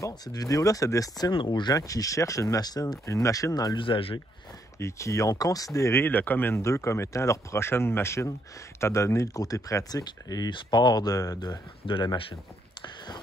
Bon, cette vidéo-là se destine aux gens qui cherchent une machine dans l'usager et qui ont considéré le Commander comme étant leur prochaine machine, étant donné le côté pratique et sport de la machine.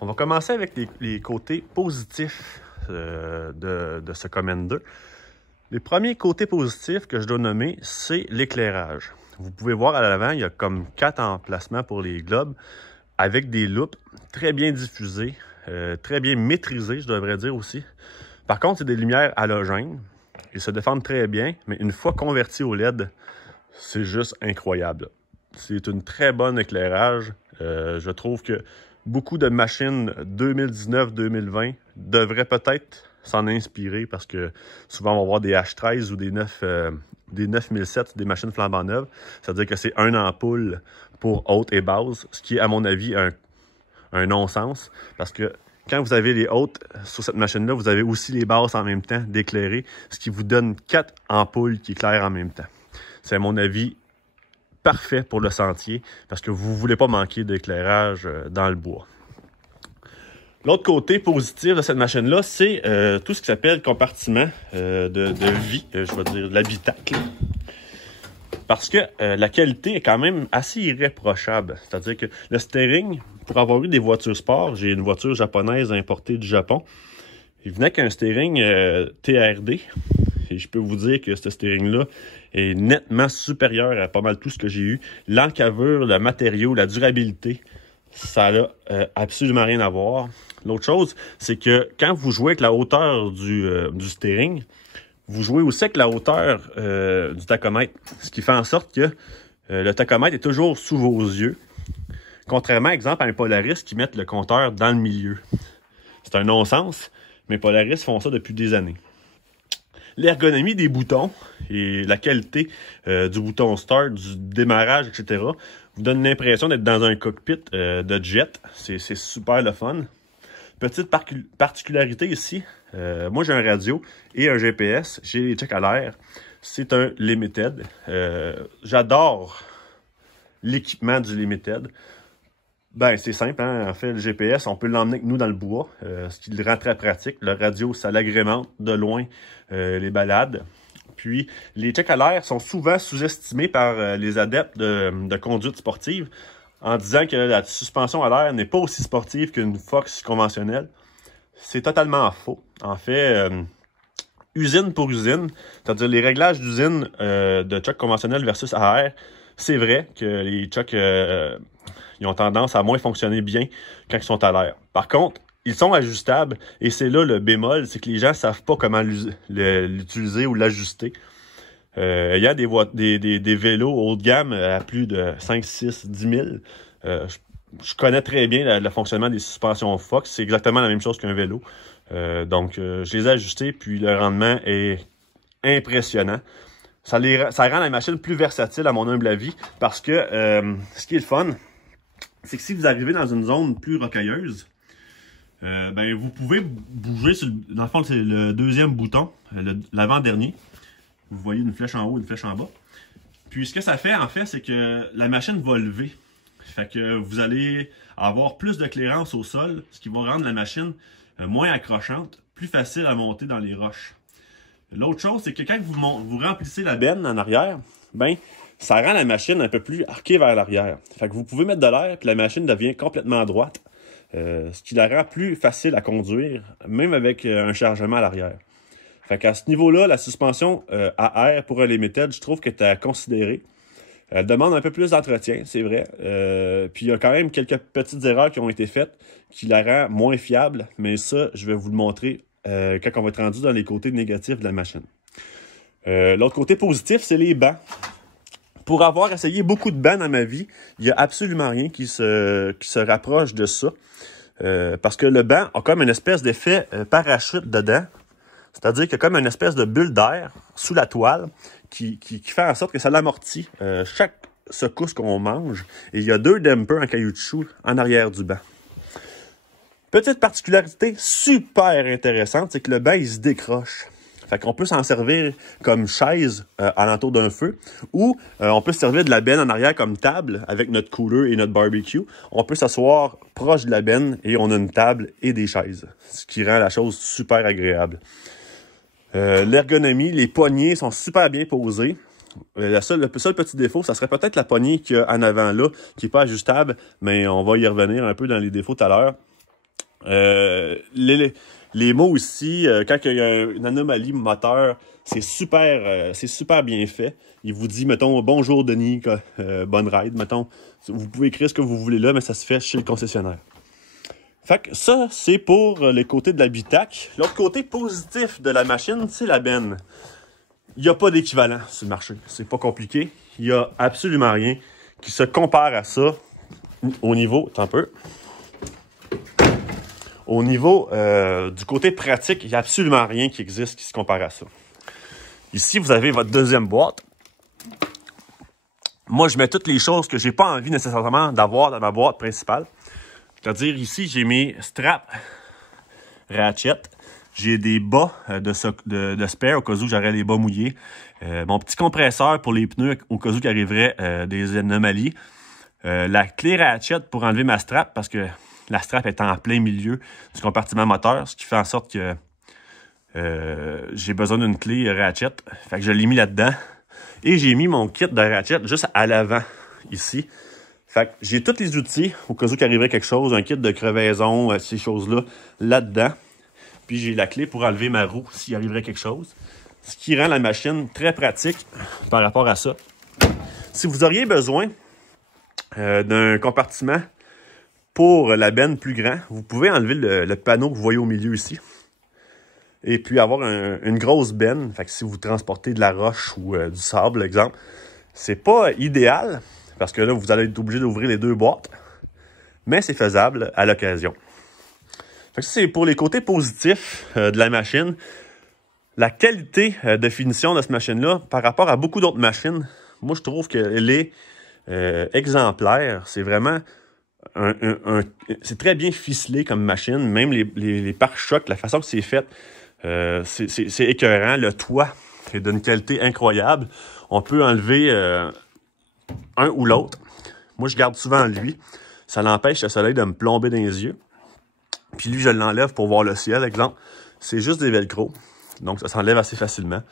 On va commencer avec les côtés positifs de ce Commander. Les premiers côtés positifs que je dois nommer, c'est l'éclairage. Vous pouvez voir à l'avant, il y a comme 4 emplacements pour les globes avec des loupes très bien diffusées, très bien maîtrisées, je devrais dire aussi. Par contre, c'est des lumières halogènes. Ils se défendent très bien, mais une fois convertis au LED, c'est juste incroyable. C'est un très bon éclairage. Je trouve que beaucoup de machines 2019-2020 devraient peut-être s'en inspirer parce que souvent on va voir des H13 ou des 9007, des machines flambant neuves. C'est-à-dire que c'est un ampoule pour haute et basse, ce qui est à mon avis un non-sens parce que quand vous avez les hautes sur cette machine-là, vous avez aussi les basses en même temps d'éclairer, ce qui vous donne 4 ampoules qui éclairent en même temps. C'est à mon avis parfait pour le sentier parce que vous ne voulez pas manquer d'éclairage dans le bois. L'autre côté positif de cette machine-là, c'est tout ce qui s'appelle compartiment de vie, je vais dire de l'habitacle. Parce que la qualité est quand même assez irréprochable. C'est-à-dire que le steering, pour avoir eu des voitures sport, j'ai une voiture japonaise importée du Japon. Il venait avec un steering TRD. Et je peux vous dire que ce steering-là est nettement supérieur à pas mal tout ce que j'ai eu. L'encavure, le matériau, la durabilité, ça n'a absolument rien à voir. L'autre chose, c'est que quand vous jouez avec la hauteur du steering, vous jouez aussi avec la hauteur du tachomètre, ce qui fait en sorte que le tachomètre est toujours sous vos yeux, contrairement, exemple, à un Polaris qui met le compteur dans le milieu. C'est un non-sens, mais Polaris font ça depuis des années. L'ergonomie des boutons et la qualité du bouton Start, du démarrage, etc., vous donne l'impression d'être dans un cockpit de jet. C'est super le fun. Petite particularité ici, moi j'ai un radio et un GPS, j'ai les checks à l'air. C'est un Limited. J'adore l'équipement du Limited. Ben, c'est simple, hein? En fait, le GPS, on peut l'emmener avec nous dans le bois, ce qui le rend très pratique. Le radio, ça l'agrémente de loin les balades. Puis, les checks à l'air sont souvent sous-estimés par les adeptes de conduite sportive en disant que la suspension à l'air n'est pas aussi sportive qu'une Fox conventionnelle. C'est totalement faux. En fait, usine pour usine, c'est-à-dire les réglages d'usine de choc conventionnel versus AR, c'est vrai que les chocs ils ont tendance à moins fonctionner bien quand ils sont à l'air. Par contre, ils sont ajustables et c'est là le bémol, c'est que les gens ne savent pas comment l'utiliser ou l'ajuster. Il y a des vélos haut de gamme à plus de 5, 6, 10 000. Je connais très bien le fonctionnement des suspensions Fox. C'est exactement la même chose qu'un vélo. Donc, je les ai ajustés, puis le rendement est impressionnant. Ça rend la machine plus versatile, à mon humble avis, parce que ce qui est le fun, c'est que si vous arrivez dans une zone plus rocailleuse, ben, vous pouvez bouger, dans le fond, c'est le deuxième bouton, l'avant-dernier. Vous voyez une flèche en haut, une flèche en bas. Puis ce que ça fait, en fait, c'est que la machine va lever. Fait que vous allez avoir plus de clairance au sol, ce qui va rendre la machine moins accrochante, plus facile à monter dans les roches. L'autre chose, c'est que quand vous remplissez la benne en arrière, ben, ça rend la machine un peu plus arquée vers l'arrière. Fait que vous pouvez mettre de l'air, puis la machine devient complètement droite, ce qui la rend plus facile à conduire, même avec un chargement à l'arrière. Fait qu'à ce niveau-là, la suspension à air pour un Limited, je trouve que tu as considéré. Elle demande un peu plus d'entretien, c'est vrai. Puis il y a quand même quelques petites erreurs qui ont été faites qui la rend moins fiable, mais ça, je vais vous le montrer quand on va être rendu dans les côtés négatifs de la machine. L'autre côté positif, c'est les bancs. Pour avoir essayé beaucoup de bancs dans ma vie, il n'y a absolument rien qui se rapproche de ça. Parce que le banc a comme une espèce d'effet parachute dedans. C'est-à-dire qu'il y a comme une espèce de bulle d'air sous la toile qui fait en sorte que ça l'amortit chaque secousse qu'on mange. Et il y a 2 dampers en caoutchouc en arrière du banc. Petite particularité super intéressante, c'est que le banc, il se décroche. Fait qu'on peut s'en servir comme chaise alentour d'un feu, ou on peut se servir de la benne en arrière comme table avec notre cooler et notre barbecue. On peut s'asseoir proche de la benne et on a une table et des chaises, ce qui rend la chose super agréable. L'ergonomie, les poignées sont super bien posées. Le seul petit défaut, ça serait peut-être la poignée qu'il y a en avant là, qui n'est pas ajustable, mais on va y revenir un peu dans les défauts tout à l'heure. Les mots ici, quand il y a une anomalie moteur, c'est super bien fait. Il vous dit, mettons, bonjour Denis, bonne ride, mettons. Vous pouvez écrire ce que vous voulez là, mais ça se fait chez le concessionnaire. Fait que ça, c'est pour les côtés de l'habitacle. L'autre côté positif de la machine, c'est la benne. Il n'y a pas d'équivalent sur le marché. C'est pas compliqué. Il n'y a absolument rien qui se compare à ça au niveau... Attends un peu. Au niveau du côté pratique, il n'y a absolument rien qui existe qui se compare à ça. Ici, vous avez votre deuxième boîte. Moi, je mets toutes les choses que j'ai pas envie nécessairement d'avoir dans ma boîte principale. C'est-à-dire, ici, j'ai mes straps ratchet. J'ai des bas de spare au cas où j'aurais les bas mouillés. Mon petit compresseur pour les pneus au cas où il arriverait des anomalies. La clé ratchet pour enlever ma strap parce que la strap est en plein milieu du compartiment moteur, ce qui fait en sorte que j'ai besoin d'une clé ratchet. Fait que je l'ai mis là-dedans. Et j'ai mis mon kit de ratchet juste à l'avant, ici. Fait que j'ai tous les outils au cas où il arriverait quelque chose, un kit de crevaison, ces choses-là, là-dedans. Puis j'ai la clé pour enlever ma roue s'il arriverait quelque chose. Ce qui rend la machine très pratique par rapport à ça. Si vous auriez besoin d'un compartiment pour la benne plus grand, vous pouvez enlever le panneau que vous voyez au milieu ici. Et puis avoir une grosse benne. Fait que si vous transportez de la roche ou du sable, exemple, c'est pas idéal parce que là, vous allez être obligé d'ouvrir les deux boîtes. Mais c'est faisable à l'occasion. Fait que ça, c'est pour les côtés positifs de la machine. La qualité de finition de cette machine-là, par rapport à beaucoup d'autres machines, moi, je trouve qu'elle est exemplaire. C'est vraiment c'est très bien ficelé comme machine. Même les pare-chocs, la façon que c'est fait, c'est écœurant. Le toit est d'une qualité incroyable. On peut enlever un ou l'autre. Moi, je garde souvent lui. Ça l'empêche le soleil de me plomber dans les yeux. Puis lui, je l'enlève pour voir le ciel, exemple. C'est juste des velcro. Donc, ça s'enlève assez facilement.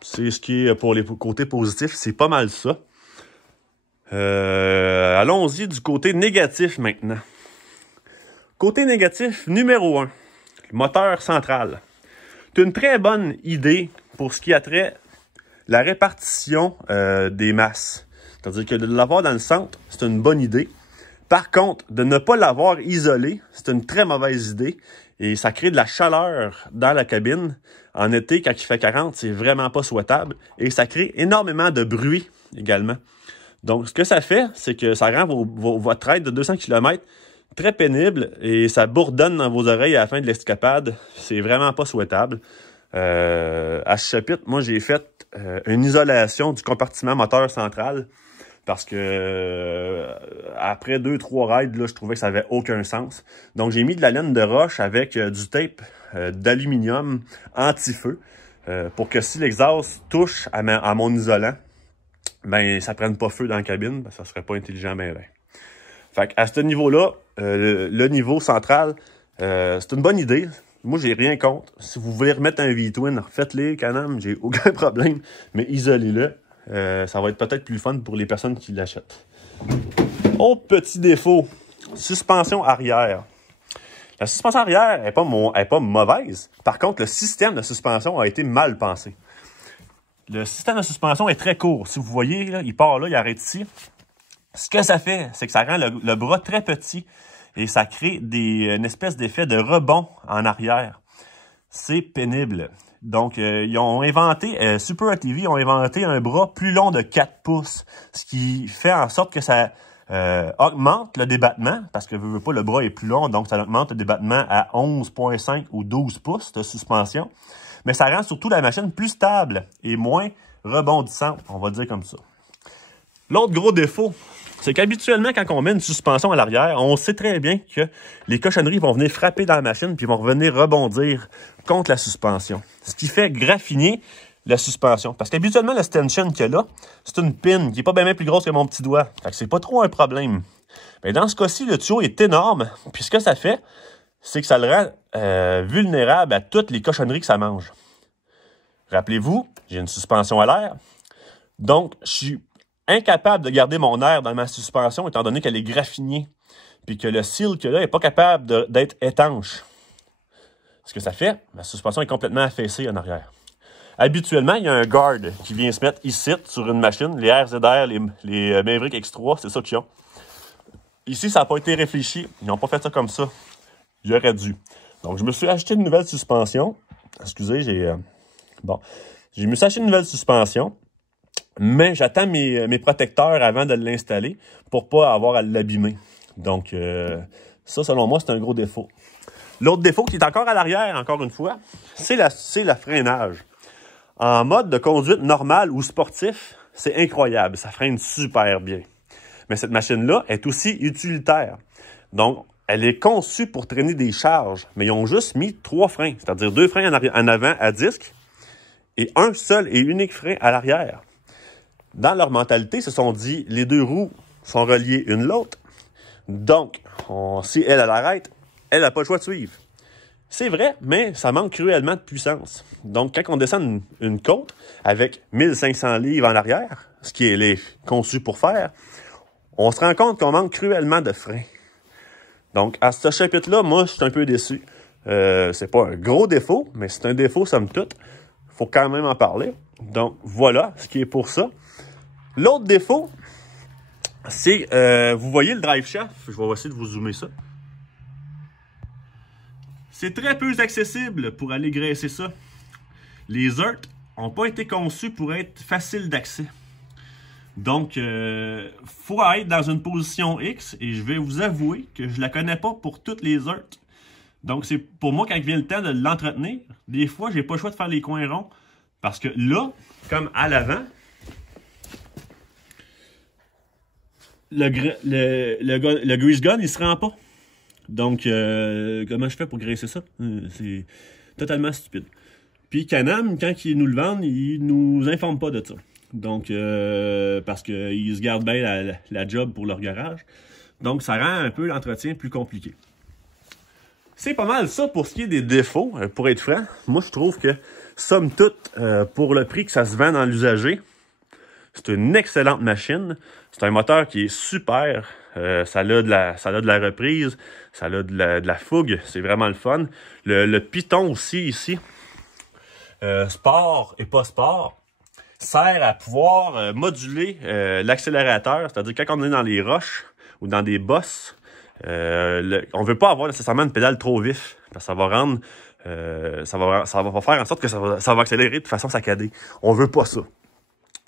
C'est ce qui est pour les côtés positifs. C'est pas mal ça. Allons-y du côté négatif maintenant. Côté négatif numéro 1. Le moteur central. C'est une très bonne idée pour ce qui a trait la répartition des masses. C'est-à-dire que de l'avoir dans le centre, c'est une bonne idée. Par contre, de ne pas l'avoir isolé, c'est une très mauvaise idée et ça crée de la chaleur dans la cabine. En été, quand il fait 40, c'est vraiment pas souhaitable et ça crée énormément de bruit également. Donc, ce que ça fait, c'est que ça rend votre ride de 200 km très pénible et ça bourdonne dans vos oreilles à la fin de l'escapade. C'est vraiment pas souhaitable. À ce chapitre, moi, j'ai fait une isolation du compartiment moteur central. Parce que après 2-3 rides, là, je trouvais que ça n'avait aucun sens. Donc, j'ai mis de la laine de roche avec du tape d'aluminium anti-feu pour que si l'exhaust touche à mon isolant, ben ça ne prenne pas feu dans la cabine. Ben, ça ne serait pas intelligent, ben. Fait qu'à ce niveau-là, le niveau central, c'est une bonne idée. Moi, j'ai rien contre. Si vous voulez remettre un V-Twin, refaites-les, Can-Am, j'ai aucun problème. Mais isolez-le. Ça va être peut-être plus fun pour les personnes qui l'achètent. Autre petit défaut, suspension arrière. La suspension arrière n'est pas mauvaise. Par contre, le système de suspension a été mal pensé. Le système de suspension est très court. Si vous voyez, là, il part là, il arrête ici. Ce que ça fait, c'est que ça rend le bras très petit et ça crée une espèce d'effet de rebond en arrière. C'est pénible. Donc, ils ont inventé, Super TV ont inventé un bras plus long de 4 pouces, ce qui fait en sorte que ça augmente le débattement, parce que veut pas, le bras est plus long, donc ça augmente le débattement à 11,5 ou 12 pouces de suspension. Mais ça rend surtout la machine plus stable et moins rebondissante, on va dire comme ça. L'autre gros défaut, c'est qu'habituellement, quand on met une suspension à l'arrière, on sait très bien que les cochonneries vont venir frapper dans la machine puis vont revenir rebondir contre la suspension. Ce qui fait graffiner la suspension. Parce qu'habituellement, la stanchion qu'il y a là, c'est une pin qui n'est pas bien plus grosse que mon petit doigt. Fait que c'est pas trop un problème. Mais dans ce cas-ci, le tuyau est énorme. Puis ce que ça fait, c'est que ça le rend vulnérable à toutes les cochonneries que ça mange. Rappelez-vous, j'ai une suspension à l'air. Donc, je suis incapable de garder mon air dans ma suspension étant donné qu'elle est graffinée. Puis que le seal que là n'est pas capable d'être étanche. Ce que ça fait, ma suspension est complètement affaissée en arrière. Habituellement, il y a un guard qui vient se mettre ici sur une machine. Les RZR, les Maverick X3, c'est ça qu'ils ont. Ici, ça n'a pas été réfléchi. Ils n'ont pas fait ça comme ça. Il aurait dû. Donc, je me suis acheté une nouvelle suspension. Excusez, je me suis acheté une nouvelle suspension. Mais j'attends mes protecteurs avant de l'installer pour pas avoir à l'abîmer. Donc, ça, selon moi, c'est un gros défaut. L'autre défaut qui est encore à l'arrière, encore une fois, c'est le freinage. En mode de conduite normale ou sportif, c'est incroyable. Ça freine super bien. Mais cette machine-là est aussi utilitaire. Donc, elle est conçue pour traîner des charges. Mais ils ont juste mis 3 freins, c'est-à-dire 2 freins en avant à disque et un seul et unique frein à l'arrière. Dans leur mentalité, ils se sont dit, les 2 roues sont reliées une l'autre. Donc, si elle arrête, elle n'a pas le choix de suivre. C'est vrai, mais ça manque cruellement de puissance. Donc, quand on descend une côte avec 1500 livres en arrière, ce qui est conçu pour faire, on se rend compte qu'on manque cruellement de frein. Donc, à ce chapitre-là, moi, je suis un peu déçu. C'est pas un gros défaut, mais c'est un défaut somme toute. Il faut quand même en parler. Donc, voilà ce qui est pour ça. L'autre défaut, c'est, vous voyez le drive shaft, je vais essayer de vous zoomer ça. C'est très peu accessible pour aller graisser ça. Les ERT n'ont pas été conçus pour être faciles d'accès. Donc, faut être dans une position X, et je vais vous avouer que je la connais pas pour toutes les ERT. Donc, c'est pour moi, quand vient le temps de l'entretenir, des fois, j'ai pas le choix de faire les coins ronds, parce que là, comme à l'avant, le grease gun, il se rend pas. Donc, comment je fais pour graisser ça? C'est totalement stupide. Puis Can-Am, quand ils nous le vendent, ils nous informent pas de ça. Donc, parce qu'ils se gardent bien la job pour leur garage. Donc, ça rend un peu l'entretien plus compliqué. C'est pas mal ça pour ce qui est des défauts, pour être franc. Moi, je trouve que, somme toute, pour le prix que ça se vend dans l'usager, c'est une excellente machine. C'est un moteur qui est super. Ça a de la reprise. Ça a de la fougue. C'est vraiment le fun. Le piton aussi, ici, sport et pas sport, sert à pouvoir moduler l'accélérateur. C'est-à-dire quand on est dans les roches ou dans des bosses, on ne veut pas avoir nécessairement une pédale trop vif. Parce que ça va rendre... ça va faire en sorte que ça va accélérer de façon saccadée. On veut pas ça.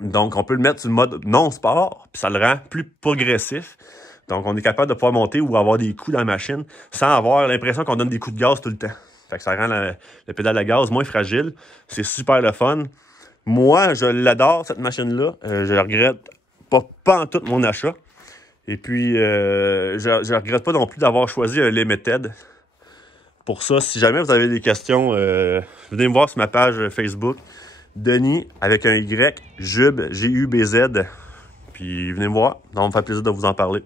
Donc, on peut le mettre sur le mode non-sport, puis ça le rend plus progressif. Donc, on est capable de pouvoir monter ou avoir des coups dans la machine sans avoir l'impression qu'on donne des coups de gaz tout le temps. Fait que ça rend le pédale à gaz moins fragile. C'est super le fun. Moi, je l'adore, cette machine-là. Je regrette pas en tout mon achat. Et puis, je regrette pas non plus d'avoir choisi un Limited. Pour ça, si jamais vous avez des questions, venez me voir sur ma page Facebook. Denis, avec un Y, Jub, G-U-B-Z. Puis venez me voir. Ça va me faire plaisir de vous en parler.